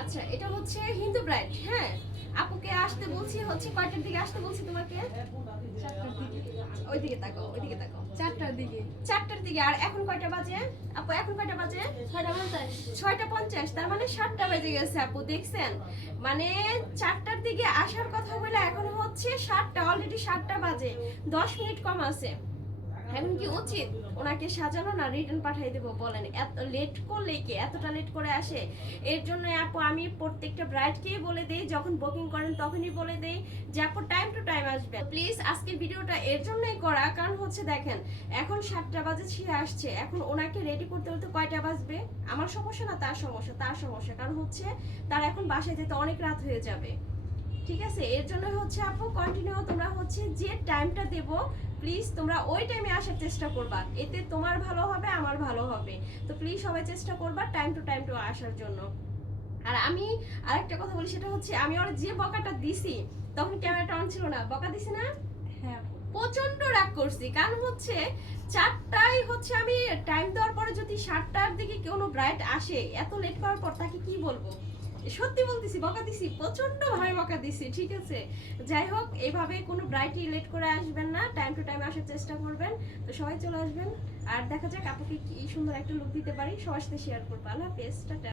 আচ্ছা, এটা হচ্ছে হিন্দু ব্রাইড। হ্যাঁ, আপুকে আসতে বলছি হচ্ছে কয়টার দিকে আসতে বলছি তোমাকে? 4টার দিকে। ওইদিকে তাকাও, ওইদিকে তাকাও। 4টার দিকে। 4টার দিকে। আর এখন কয়টা বাজে আপু? এখন কয়টা বাজে? 6:50। 6:50। তার মানে 7টা বেজে গেছে আপু, দেখছেন? মানে 4টার দিকে আসার কথা বলে এখন হচ্ছে 7টা, অলরেডি 7টা বাজে, 10 মিনিট কম আছে। এখন কি উচিত ওনাকে সাজানো না রিটার্ন পাঠিয়ে দেবো বলেন? এত লেট করলে কি এতটা লেট করে আসে? এর জন্য আপু আমি প্রত্যেকটা ব্রাইডকেই বলে দেই, যখন বুকিং করেন তখনই বলে দেই যে আপু টাইম টু টাইম আসবেন প্লিজ। আজকের ভিডিওটা এর জন্যই করা, কারণ হচ্ছে দেখেন এখন 7টা বাজে ছিঁড়ে আসছে, এখন ওনাকে রেডি করতে করতে কয়টা বাজবে? আমার সমস্যা না তার সমস্যা, তার সমস্যা, কারণ হচ্ছে তার এখন বাসায় যেতে অনেক রাত হয়ে যাবে। ঠিক আছে, এর জন্য হচ্ছে আপু কন্টিনিউ তোমরা হচ্ছে যে টাইমটা দেব প্লিজ তোমরা ওই টাইমে আসার চেষ্টা করবা, এতে তোমার ভালো হবে আমার ভালো হবে। তো প্লিজ সবাই চেষ্টা করবা টাইম টু আসার জন্য। আর আমি আরেকটা কথা বলি, সেটা হচ্ছে আমি ওর যে বকাটা দিছি তখন ক্যামেরাটা অন ছিল না, বকা দিছি না? হ্যাঁ আপু। প্রচন্ড রাগ করছি, কারণ হচ্ছে 4টায় হচ্ছে আমি টাইম দেওয়ার পরে যদি 7টার দিকে কোনো ব্রাইড আসে এত লেট করার পর তাকে কি বলবো? সত্যি বলতেছি, বকা দিছি, প্রচন্ড ভাবে বকা দিছি। ঠিক আছে, যাই হোক, এইভাবে কোনো ব্রাইডই লেট করে আসবেন না, টাইম টু টাইম আসার চেষ্টা করবেন। তো সবাই চলে আসবেন, আর দেখা যাক আপুকে কি সুন্দর একটা লুক দিতে পারি, সবার সাথে শেয়ার করবো। আল্লাহ হাফেজ, টাটা।